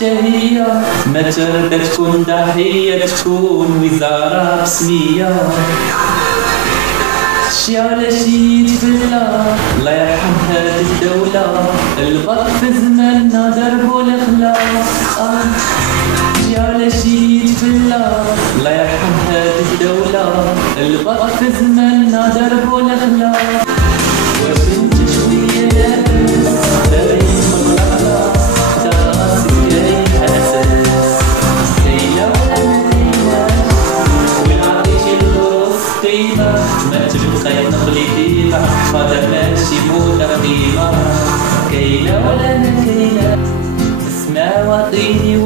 شهية، ما ترضى تكون ضحية تكون وزارة رسمية. شي على شي يتفلى الله يرحم هاد الدولة، البط في زماننا دربو الخلا. شي على شي يتفلى الله يرحم هاد الدولة، البط في زماننا دربو الخلا. واش انت شوية لاباس داير مغلقلة راسك كاين حساس، كاينة ولا مكايناش وين عطيتي الظروف قيمة، ما تبقاي نخلي ديما هذا ماشي موضة قديمة، كاينة ولا مكايناش. اسمع واعطيني